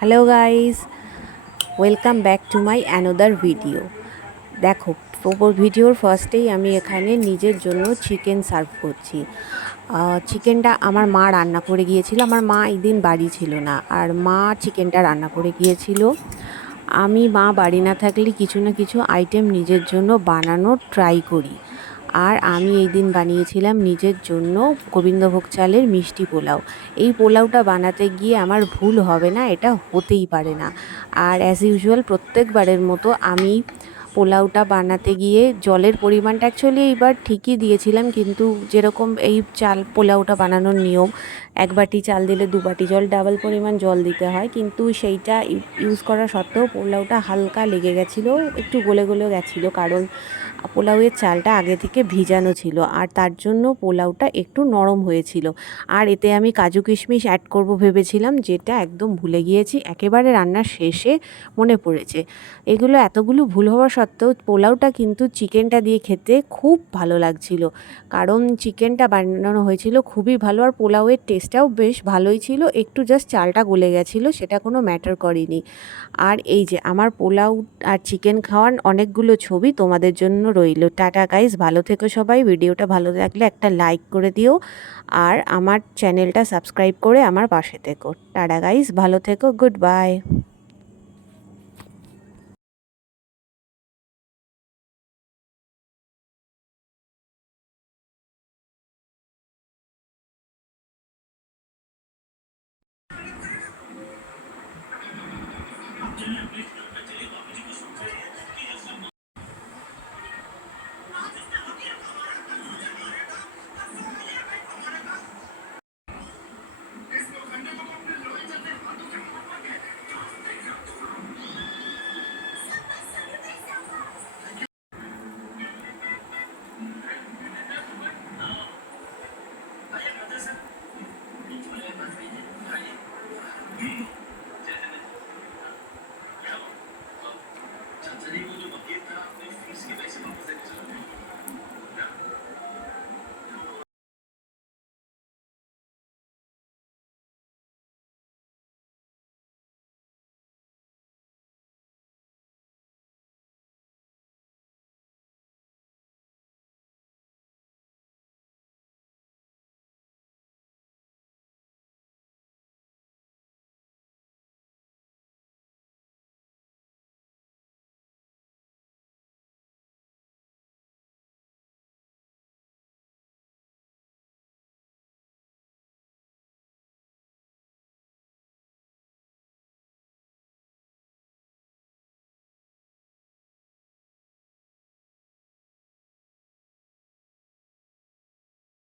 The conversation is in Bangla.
Hello guys, welcome back to my another video. দেখো, ভিডিওর ফার্স্টেই আমি এখানে নিজের জন্য চিকেন সার্ভ করছি। চিকেনটা আমার মা রান্না করে গিয়েছিল। আমার মা এই দিন বাড়ি ছিল না, আর মা চিকেনটা রান্না করে গিয়েছিল। আমি মা বাড়ি না থাকলে কিছু না কিছু আইটেম নিজের জন্য বানানোর ট্রাই করি। আর আমি এই দিন বানিয়েছিলাম নিজের জন্য গোবিন্দভোগ চালের মিষ্টি পোলাও। এই পোলাওটা বানাতে গিয়ে আমার ভুল হবে না, এটা হতেই পারে না। আর অ্যাজ ইউজুয়াল প্রত্যেকবারের মতো আমি পোলাওটা বানাতে গিয়ে জলের পরিমাণটা অ্যাকচুয়ালি এইবার ঠিকই দিয়েছিলাম, কিন্তু যেরকম এই চাল পোলাওটা বানানোর নিয়ম, 1 বাটি চাল দিলে 2 বাটি জল, ডাবল পরিমাণ জল দিতে হয়, কিন্তু সেইটা ইউজ করা সত্ত্বেও পোলাওটা হালকা লেগে গেছিলো, একটু গলে গলে গেছিলো, কারণ পোলাওয়ের চালটা আগে থেকে ভিজানো ছিল, আর তার জন্য পোলাওটা একটু নরম হয়েছিল। আর এতে আমি কাজু কিশমিশ অ্যাড করব ভেবেছিলাম, যেটা একদম ভুলে গিয়েছি, একেবারে রান্নার শেষে মনে পড়েছে। এগুলো এতগুলো ভুল হওয়া সত্ত্বেও পোলাওটা কিন্তু চিকেনটা দিয়ে খেতে খুব ভালো লাগছিল, কারণ চিকেনটা বানানো হয়েছিল খুবই ভালো, আর পোলাওয়ের টেস্টটাও বেশ ভালোই ছিল। একটু জাস্ট চালটা গলে গেছিলো, সেটা কোনো ম্যাটার করেনি। আর এই যে আমার পোলাও আর চিকেন খাওয়ার অনেকগুলো ছবি তোমাদের জন্য রইল। টাটা গাইস, ভালো থেকো সবাই। ভিডিওটা ভালো লাগলে একটা লাইক করে দিও, আর আমার চ্যানেলটা সাবস্ক্রাইব করে আমার পাশে থেকো। টাটা গাইস, ভালো থেকো, গুড বাই।